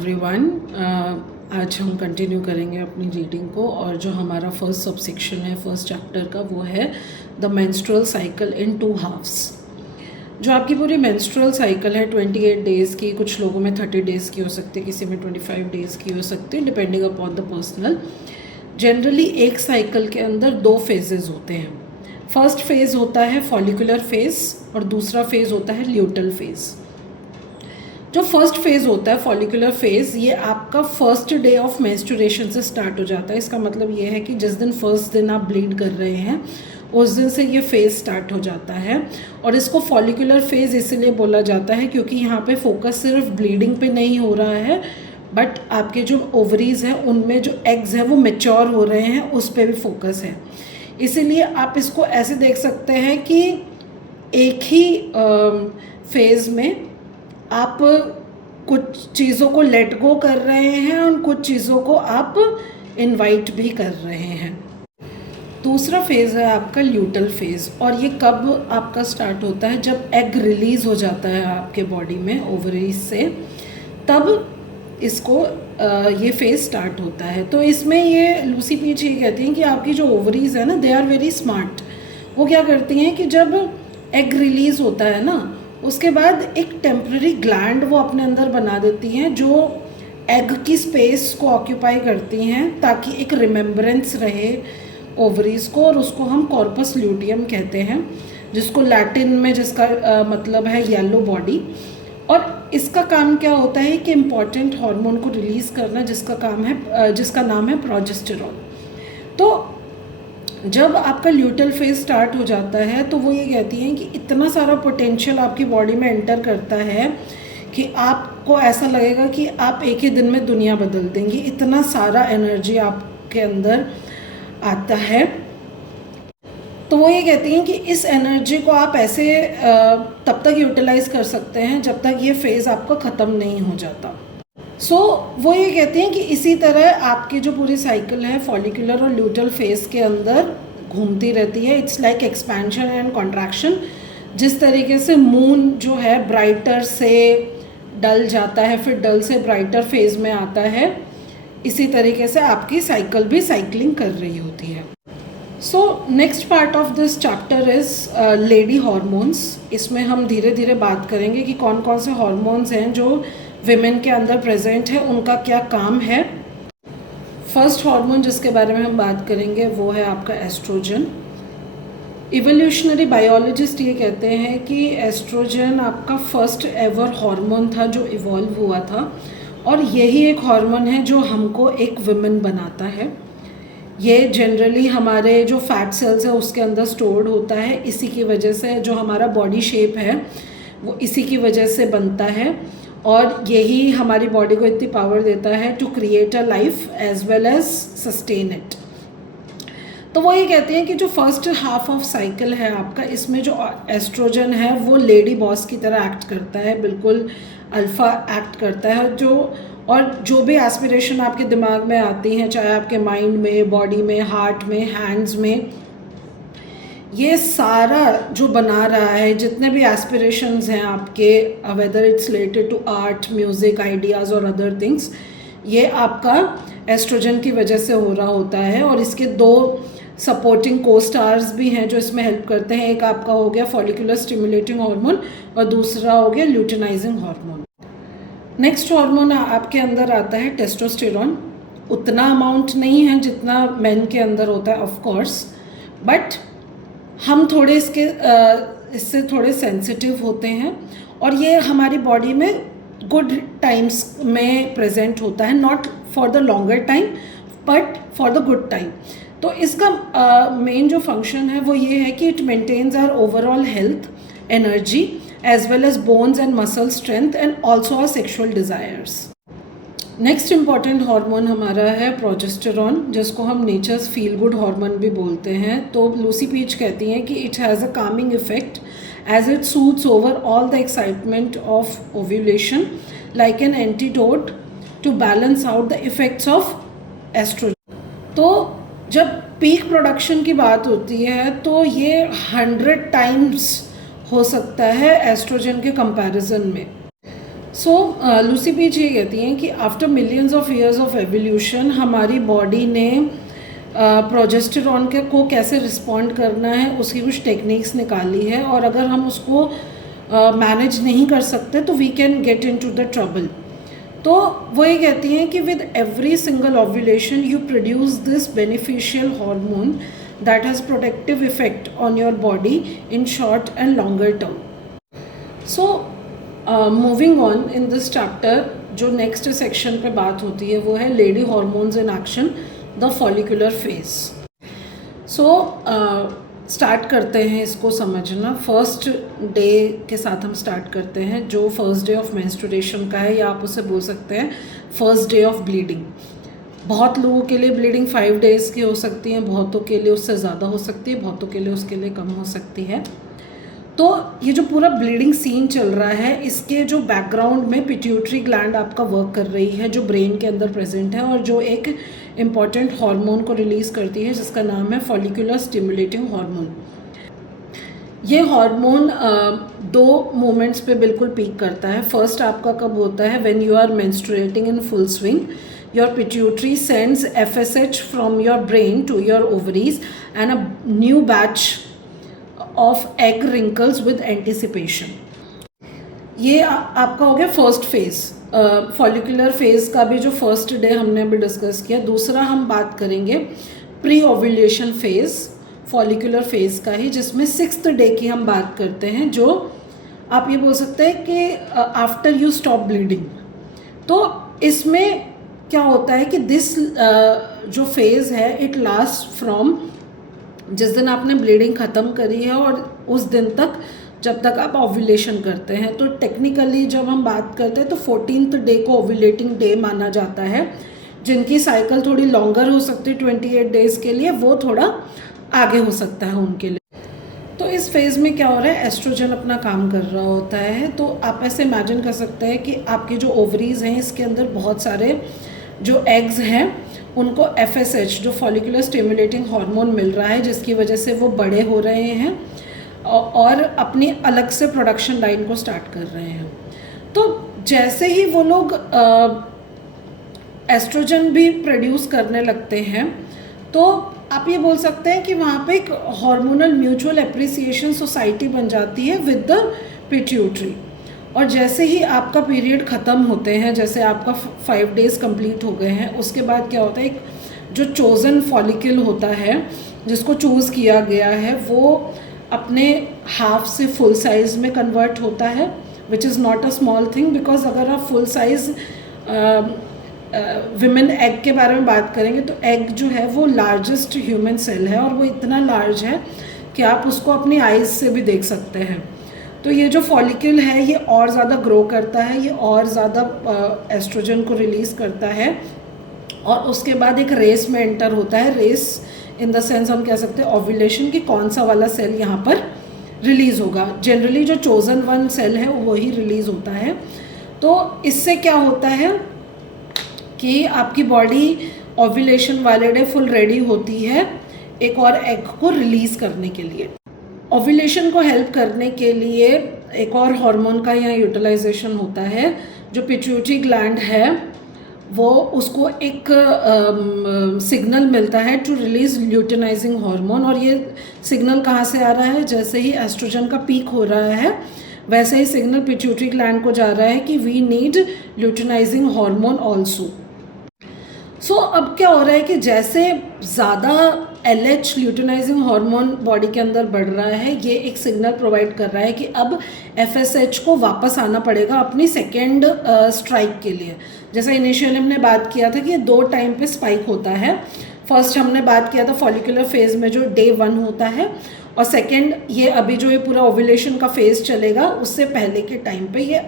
Everyone. आज हम continue करेंगे अपनी रीडिंग को और जो हमारा फर्स्ट सबसेक्शन है फर्स्ट चैप्टर का वो है the menstrual cycle in 2 halves. जो आपकी पूरी मेंस्ट्रुअल साइकिल है 28 डेज़ की, कुछ लोगों में 30 डेज़ की हो सकती है, किसी में 25 डेज़ की हो सकती है, depending upon the personal. Generally एक साइकिल के अंदर 2 फेजेस होते हैं। फर्स्ट फेज़ होता है फॉलिकुलर फेज़ और दूसरा फेज़ होता है ल्यूटल फेज़। जो फर्स्ट फेज़ होता है फॉलिकुलर फेज़, ये आपका फर्स्ट डे ऑफ मेंस्ट्रुएशन से स्टार्ट हो जाता है। इसका मतलब ये है कि जिस दिन फर्स्ट दिन आप ब्लीड कर रहे हैं उस दिन से ये फेज़ स्टार्ट हो जाता है। और इसको फॉलिकुलर फेज़ इसलिए बोला जाता है क्योंकि यहाँ पे फोकस सिर्फ ब्लीडिंग पे नहीं हो रहा है, बट आपके जो ओवरीज़ हैं उनमें जो एग्स हैं वो मैच्योर हो रहे हैं, उस पर भी फोकस है। इसीलिए आप इसको ऐसे देख सकते हैं कि एक ही फेज़ में आप कुछ चीज़ों को लेट गो कर रहे हैं और कुछ चीज़ों को आप इनवाइट भी कर रहे हैं। दूसरा फेज़ है आपका ल्यूटल फेज़, और ये कब आपका स्टार्ट होता है? जब एग रिलीज़ हो जाता है आपके बॉडी में ओवरीज से, तब इसको ये फेज़ स्टार्ट होता है। तो इसमें ये लूसी पीच ये कहती हैं कि आपकी जो ओवरीज है ना, दे आर वेरी स्मार्ट। वो क्या करती हैं कि जब एग रिलीज़ होता है ना, उसके बाद एक टेम्प्रेरी ग्लैंड वो अपने अंदर बना देती हैं जो एग की स्पेस को ऑक्यूपाई करती हैं, ताकि एक रिमेम्बरेंस रहे ओवरीज को, और उसको हम कॉर्पस ल्यूटियम कहते हैं, जिसको लैटिन में जिसका मतलब है येलो बॉडी। और इसका काम क्या होता है कि इम्पॉर्टेंट हार्मोन को रिलीज़ करना, जिसका नाम है प्रोजेस्टेरॉन। तो जब आपका ल्यूटल फेज स्टार्ट हो जाता है तो वो ये कहती हैं कि इतना सारा पोटेंशियल आपकी बॉडी में एंटर करता है कि आपको ऐसा लगेगा कि आप एक ही दिन में दुनिया बदल देंगी। इतना सारा एनर्जी आपके अंदर आता है। तो वो ये कहती हैं कि इस एनर्जी को आप ऐसे तब तक यूटिलाइज कर सकते हैं जब तक ये फेज़ आपका ख़त्म नहीं हो जाता। वो ये कहते हैं कि इसी तरह आपकी जो पूरी साइकिल है फॉलिकुलर और ल्यूटल फेज़ के अंदर घूमती रहती है। It's like expansion and contraction. जिस तरीके से मून जो है ब्राइटर से डल जाता है, फिर डल से ब्राइटर फेज़ में आता है, इसी तरीके से आपकी साइकिल भी साइक्लिंग कर रही होती है। Next part of this chapter is lady hormones. इसमें हम धीरे धीरे बात करेंगे कि कौन कौन से हॉर्मोन्स हैं जो विमेन के अंदर प्रेजेंट है, उनका क्या काम है। फर्स्ट हार्मोन जिसके बारे में हम बात करेंगे वो है आपका एस्ट्रोजन। इवोल्यूशनरी बायोलॉजिस्ट ये कहते हैं कि एस्ट्रोजन आपका फर्स्ट एवर हार्मोन था जो इवॉल्व हुआ था, और यही एक हार्मोन है जो हमको एक विमेन बनाता है। ये जनरली हमारे जो फैट सेल्स है उसके अंदर स्टोर्ड होता है। इसी की वजह से जो हमारा बॉडी शेप है वो इसी की वजह से बनता है, और यही हमारी बॉडी को इतनी पावर देता है to create a life as well as sustain it. तो वो ये कहते हैं कि जो फर्स्ट हाफ ऑफ साइकिल है आपका, इसमें जो एस्ट्रोजन है वो लेडी बॉस की तरह एक्ट करता है, बिल्कुल अल्फा एक्ट करता है। जो भी एस्पिरेशन आपके दिमाग में आती हैं, चाहे आपके माइंड में, बॉडी में, हार्ट में, हैंड्स में, ये सारा जो बना रहा है, जितने भी एस्पिरेशंस हैं आपके, whether it's related to art, music, ideas और अदर थिंग्स, ये आपका एस्ट्रोजन की वजह से हो रहा होता है। और इसके 2 सपोर्टिंग को स्टार्स भी हैं जो इसमें हेल्प करते हैं। एक आपका हो गया फॉलिकुलर स्टिमुलेटिंग हार्मोन और दूसरा हो गया ल्यूटिनाइजिंग हार्मोन। नेक्स्ट हार्मोन आपके अंदर आता है टेस्टोस्टेरॉन। उतना अमाउंट नहीं है जितना मेन के अंदर होता है ऑफ कोर्स, बट हम थोड़े इससे थोड़े सेंसिटिव होते हैं, और ये हमारी बॉडी में गुड टाइम्स में प्रेजेंट होता है, not for the longer time but for the good time. तो इसका मेन जो फंक्शन है वो ये है कि it maintains our overall health, energy as well as bones and muscle strength and also our sexual desires. Next important hormone हमारा है प्रोजेस्टेरॉन, जिसको हम नेचर्स फील गुड हार्मोन भी बोलते हैं। तो लूसी पीच कहती हैं कि it has a calming effect as it soothes over all the excitement of ovulation, like an antidote to balance out the effects of estrogen. तो जब पीक प्रोडक्शन की बात होती है तो ये 100 टाइम्स हो सकता है एस्ट्रोजन के कंपैरिजन में। सो लूसी पीच ये कहती हैं कि after millions of years of evolution हमारी बॉडी ने प्रोजेस्टेरॉन के को कैसे रिस्पॉन्ड करना है उसकी कुछ टेक्निक्स निकाली है, और अगर हम उसको मैनेज नहीं कर सकते तो we can get into the trouble. तो वो ये कहती हैं कि with every single ovulation you produce this beneficial hormone that has protective effect on your body in short and longer term. So moving on in this chapter, जो next section पे बात होती है वो है lady hormones in action, the follicular phase. So start करते हैं इसको समझना। फर्स्ट डे के साथ हम स्टार्ट करते हैं, जो फर्स्ट डे ऑफ मेंस्ट्रुएशन का है, या आप उसे बोल सकते हैं फर्स्ट डे ऑफ ब्लीडिंग। बहुत लोगों के लिए ब्लीडिंग 5 डेज़ की हो सकती है, बहुतों के लिए उससे ज़्यादा हो सकती है, बहुतों के लिए उसके लिए कम हो सकती है। तो ये जो पूरा ब्लीडिंग सीन चल रहा है, इसके जो बैकग्राउंड में पिट्यूटरी ग्लैंड आपका वर्क कर रही है, जो ब्रेन के अंदर प्रेजेंट है, और जो एक इम्पॉर्टेंट हार्मोन को रिलीज़ करती है जिसका नाम है फॉलिकुलर स्टिमुलेटिंग हार्मोन। ये हार्मोन 2 मोमेंट्स पे बिल्कुल पीक करता है। फर्स्ट आपका कब होता है, when you are menstruating in full swing, your pituitary sends FSH from your brain to your ovaries and a new batch of egg wrinkles with anticipation. ये आपका हो गया फर्स्ट फेज। फॉलिकुलर फेज का भी जो फर्स्ट डे हमने अभी discuss किया। दूसरा हम बात करेंगे pre ovulation phase, follicular phase का ही, जिसमें 6th डे की हम बात करते हैं, जो आप ये बोल सकते हैं कि आफ्टर यू स्टॉप ब्लीडिंग। तो इसमें क्या होता है कि दिस जो फेज है इट लास्ट फ्रॉम जिस दिन आपने ब्लीडिंग ख़त्म करी है और उस दिन तक जब तक आप ओव्यूलेशन करते हैं। तो टेक्निकली जब हम बात करते हैं तो 14th डे को ओव्यूलेटिंग डे माना जाता है। जिनकी साइकिल थोड़ी लॉन्गर हो सकती है 28 डेज़ के लिए, वो थोड़ा आगे हो सकता है उनके लिए। तो इस फेज़ में क्या हो रहा है, एस्ट्रोजन अपना काम कर रहा होता है। तो आप ऐसे इमेजिन कर सकते हैं कि आपकी जो ओवरीज हैं इसके अंदर बहुत सारे जो एग्स हैं उनको FSH जो फॉलिकुलर स्टिमुलेटिंग हार्मोन मिल रहा है, जिसकी वजह से वो बड़े हो रहे हैं और अपनी अलग से प्रोडक्शन लाइन को स्टार्ट कर रहे हैं। तो जैसे ही वो लोग एस्ट्रोजन भी प्रोड्यूस करने लगते हैं, तो आप ये बोल सकते हैं कि वहाँ पे एक हार्मोनल म्यूचुअल एप्रिसिएशन सोसाइटी बन जाती है विद द पिट्यूटरी। और जैसे ही आपका पीरियड ख़त्म होते हैं, जैसे आपका 5 डेज़ कंप्लीट हो गए हैं, उसके बाद क्या होता है, एक जो चोज़न फॉलिकल होता है जिसको चूज़ किया गया है, वो अपने हाफ से फुल साइज़ में कन्वर्ट होता है, which is not a small thing, because अगर आप फुल साइज़ विमेन एग के बारे में बात करेंगे तो एग जो है वो लार्जेस्ट ह्यूमन सेल है, और वो इतना लार्ज है कि आप उसको अपनी आइज़ से भी देख सकते हैं। तो ये जो फॉलिकल है ये और ज़्यादा ग्रो करता है, ये और ज़्यादा एस्ट्रोजन को रिलीज़ करता है, और उसके बाद एक रेस में एंटर होता है। रेस इन द सेंस हम कह सकते हैं ओव्यूलेशन की कौन सा वाला सेल यहाँ पर रिलीज़ होगा। जनरली जो चोज़न वन सेल है वही रिलीज़ होता है। तो इससे क्या होता है कि आपकी बॉडी ओव्यूलेशन वाले डे फुल रेडी होती है एक और एग को रिलीज़ करने के लिए। ओव्यूलेशन को हेल्प करने के लिए एक और हार्मोन का यहाँ यूटिलाइजेशन होता है, जो पिट्यूटरी ग्लैंड है वो उसको एक सिग्नल मिलता है टू रिलीज ल्यूटिनाइजिंग हार्मोन। और ये सिग्नल कहाँ से आ रहा है, जैसे ही एस्ट्रोजन का पीक हो रहा है वैसे ही सिग्नल पिट्यूटरी ग्लैंड को जा रहा है कि we need luteinizing hormone also. So अब क्या हो रहा है कि जैसे ज़्यादा LH ल्यूटिनाइजिंग हार्मोन बॉडी के अंदर बढ़ रहा है, ये एक सिग्नल प्रोवाइड कर रहा है कि अब FSH को वापस आना पड़ेगा अपनी सेकेंड स्ट्राइक के लिए। जैसा इनिशियली हमने बात किया था कि ये 2 टाइम पे स्पाइक होता है। फर्स्ट हमने बात किया था फॉलिकुलर फेज में जो डे 1 होता है, और सेकेंड ये अभी जो ये पूरा ओव्यूलेशन का फेज चलेगा उससे पहले के टाइम पे ये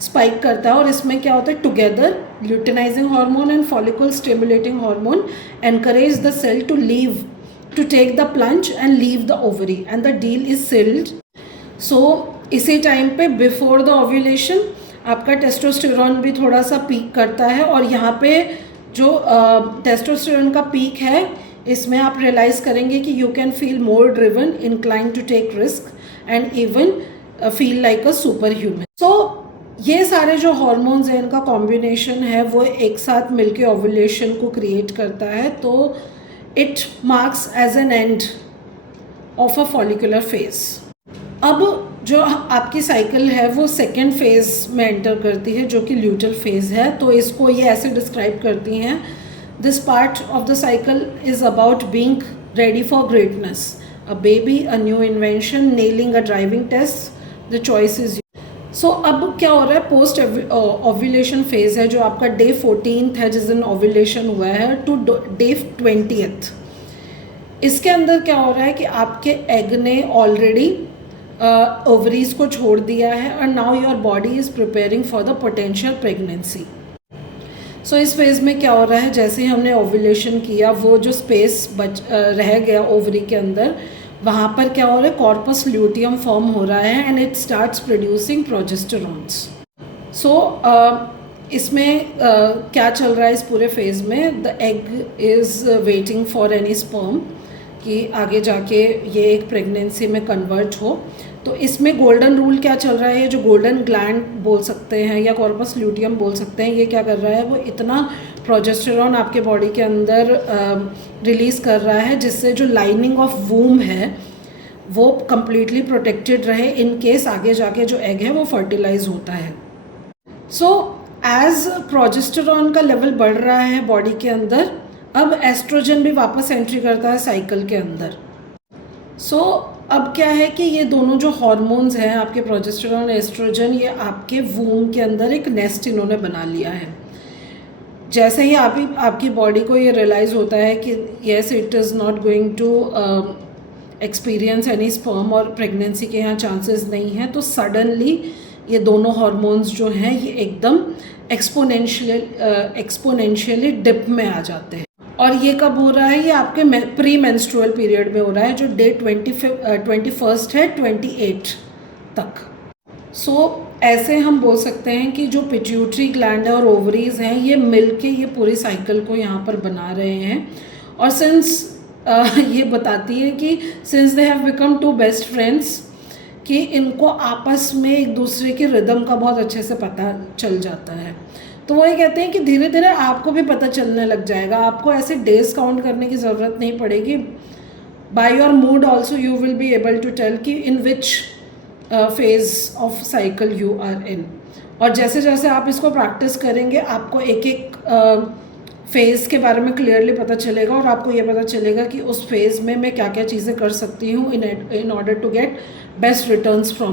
स्पाइक करता है। और इसमें क्या होता है, together luteinizing hormone and follicle stimulating hormone encourage the cell to leave to take the plunge and leave the ovary and the deal is sealed. So इसी टाइम पे बिफोर द ओव्यूलेशन आपका टेस्टोस्टेरोन भी थोड़ा सा peak करता है, और यहाँ पे जो टेस्टोस्टेरोन का पीक है इसमें आप रियलाइज़ करेंगे कि you can feel more driven, incline to take risk and even feel like a super human. So ये सारे जो हॉर्मोन्स हैं इनका कॉम्बिनेशन है वो एक साथ मिलके ओव्यूलेशन को क्रिएट करता है, तो it marks as an end of a follicular phase. अब जो आपकी साइकिल है वो सेकेंड फेज में एंटर करती है जो कि ल्यूटल फेज है। तो इसको ये ऐसे डिस्क्राइब करती हैं, this part of the cycle is about being ready for greatness, a baby, a new invention, nailing a driving test, the choice is. So अब क्या हो रहा है, पोस्ट ओव्यूलेशन फेज है जो आपका डे 14th है जिस दिन ओव्यूलेशन हुआ है टू डे 20th। इसके अंदर क्या हो रहा है कि आपके एग ने ऑलरेडी ओवरीज को छोड़ दिया है और now your body is preparing for the potential pregnancy. So इस फेज़ में क्या हो रहा है, जैसे ही हमने ओव्यूलेशन किया वो जो स्पेस रह गया ओवरी के अंदर, वहाँ पर क्या हो रहा है, कॉर्पस ल्यूटियम फॉर्म हो रहा है एंड इट स्टार्ट्स प्रोड्यूसिंग प्रोजेस्टेरॉन्स। सो इसमें क्या चल रहा है इस पूरे फेज़ में, the egg is waiting for any sperm कि आगे जाके ये एक प्रेगनेंसी में कन्वर्ट हो। तो इसमें गोल्डन रूल क्या चल रहा है, ये जो गोल्डन ग्लैंड बोल सकते हैं या कॉर्पस ल्यूटियम बोल सकते हैं, ये क्या कर रहा है, वो इतना प्रोजेस्टेरॉन आपके बॉडी के अंदर रिलीज़ कर रहा है जिससे जो लाइनिंग ऑफ वूम है वो कम्प्लीटली प्रोटेक्टेड रहे इन केस आगे जाके जो एग है वो फर्टिलाइज होता है। सो एज प्रोजेस्टेरॉन का लेवल बढ़ रहा है बॉडी के अंदर, अब एस्ट्रोजन भी वापस एंट्री करता है साइकिल के अंदर। सो अब क्या है कि ये दोनों जो हॉर्मोन्स हैं आपके प्रोजेस्टेरॉन और एस्ट्रोजन, ये आपके वूम के अंदर एक नेस्ट इन्होंने बना लिया है। जैसे ही आपकी बॉडी को ये रियलाइज़ होता है कि yes it is not going to experience any sperm और प्रेगनेंसी के यहाँ चांसेस नहीं हैं, तो सडनली ये दोनों हार्मोन्स जो हैं ये एकदम एक्सपोनेंशियली डिप में आ जाते हैं। और ये कब हो रहा है, ये आपके प्री मेंस्ट्रुअल पीरियड में हो रहा है जो डे 21st है 28 तक। सो ऐसे हम बोल सकते हैं कि जो पिट्यूटरी ग्लैंड है और ओवरीज हैं ये मिलके ये पूरी साइकिल को यहाँ पर बना रहे हैं। और सिंस ये बताती है कि since they have become to best friends, कि इनको आपस में एक दूसरे की रिदम का बहुत अच्छे से पता चल जाता है। तो वो ये कहते हैं कि धीरे धीरे आपको भी पता चलने लग जाएगा, आपको ऐसे डेज काउंट करने की ज़रूरत नहीं पड़ेगी। By your mood also you will be able to tell कि in which phase of cycle you are in. और जैसे जैसे आप इसको प्रैक्टिस करेंगे आपको एक एक फेज़ के बारे में क्लियरली पता चलेगा और आपको ये पता चलेगा कि उस फेज़ में मैं क्या क्या चीज़ें कर सकती हूँ in order to get best returns from